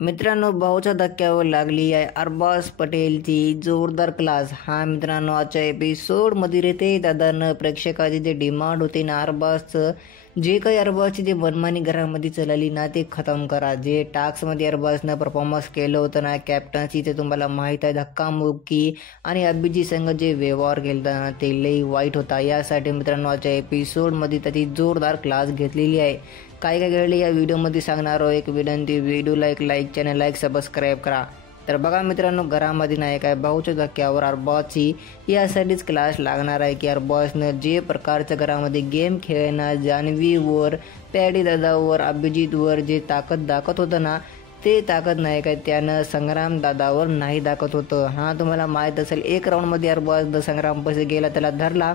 मित्रांनो, भाऊच्या धक्क्यावर लागली आहे अरबाज पटेलची जोरदार क्लास. हा मित्रांनो, आजच्या एपिसोडमध्ये रितेश दादानं प्रेक्षकाची जे डिमांड होती ना, अरबाजचं जे काही अरबाजची जे मनमानी घरामध्ये चालली ना, ते खतम करा. जे टास्कमध्ये अरबाजनं परफॉर्मन्स केलं होतं ना कॅप्टन्सी, ते तुम्हाला माहीत आहे. धक्कामुक्की आणि अभिजीत संघ जे व्यवहार केला ना, ते लई वाईट होता. यासाठी मित्रांनो, आजच्या एपिसोडमध्ये त्याची जोरदार क्लास घेतलेली आहे. काय काय घडले या व्हिडिओमध्ये सांगणार आहोत. एक विनंती, व्हिडिओला एक लाईक, चॅनल लाईक, सबस्क्राईब करा. तर बघा मित्रांनो, घरामध्ये नाही काय भाऊच्या धक्क्यावर अरबाजची यासाठीच क्लास लागणार आहे की अरबाजनं जे प्रकारचं घरामध्ये गेम खेळणं, जान्हवीवर, पॅडी दादावर, अभिजितवर जे ताकद दाखवत होतं ना, ते ताकद नाही काय त्यानं संग्राम दादावर नाही दाखवत होतं. हां, तुम्हाला माहीत असेल, एक राऊंडमध्ये अरबाज संग्रामपाशी गेला, त्याला धरला.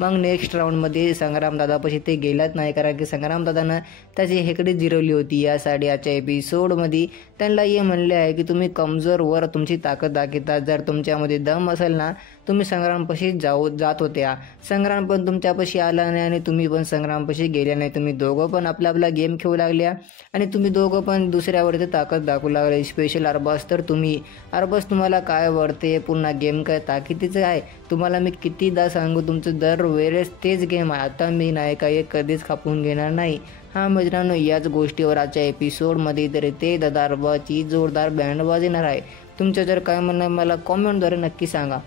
मग नेक्स्ट राऊंडमध्ये संग्रामदादापाशी ते गेलाच नाही, कारण की संग्रामदादानं त्याची हेकडी जिरवली होती. यासाठी आजच्या एपिसोडमध्ये त्यांना हे म्हणले आहे की तुम्ही कमजोरवर तुमची ताकद दाखवता. जर तुमच्यामध्ये दम असेल ना, तुम्ही संग्रामपाशी जात होत्या. संग्राम पण तुमच्यापाशी आला नाही आणि तुम्ही पण संग्रामपाशी गेल्या नाही. तुम्ही दोघं पण आपला आपला गेम खेळू लागल्या आणि तुम्ही दोघं पण दुसऱ्यावरती ताकद दाखवू लागले. स्पेशल अरबाज तर अरबाज तुम्हाला काय वाटते, पुन्हा गेम काय ताकदीचं आहे? तुम्हाला मी कितीदा सांगू, तुमचं दर वेळेस तेच गेम आहे. आता मी नाही का एक कधीच खापून घेणार नाही. हां मित्रांनो, याच गोष्टीवर आजच्या एपिसोडमध्ये तरी ते दादा अरबाजची जोरदार बँडबाजी येणार आहे. तुमचं जर काय म्हणणं मला कॉमेंटद्वारे नक्की सांगा.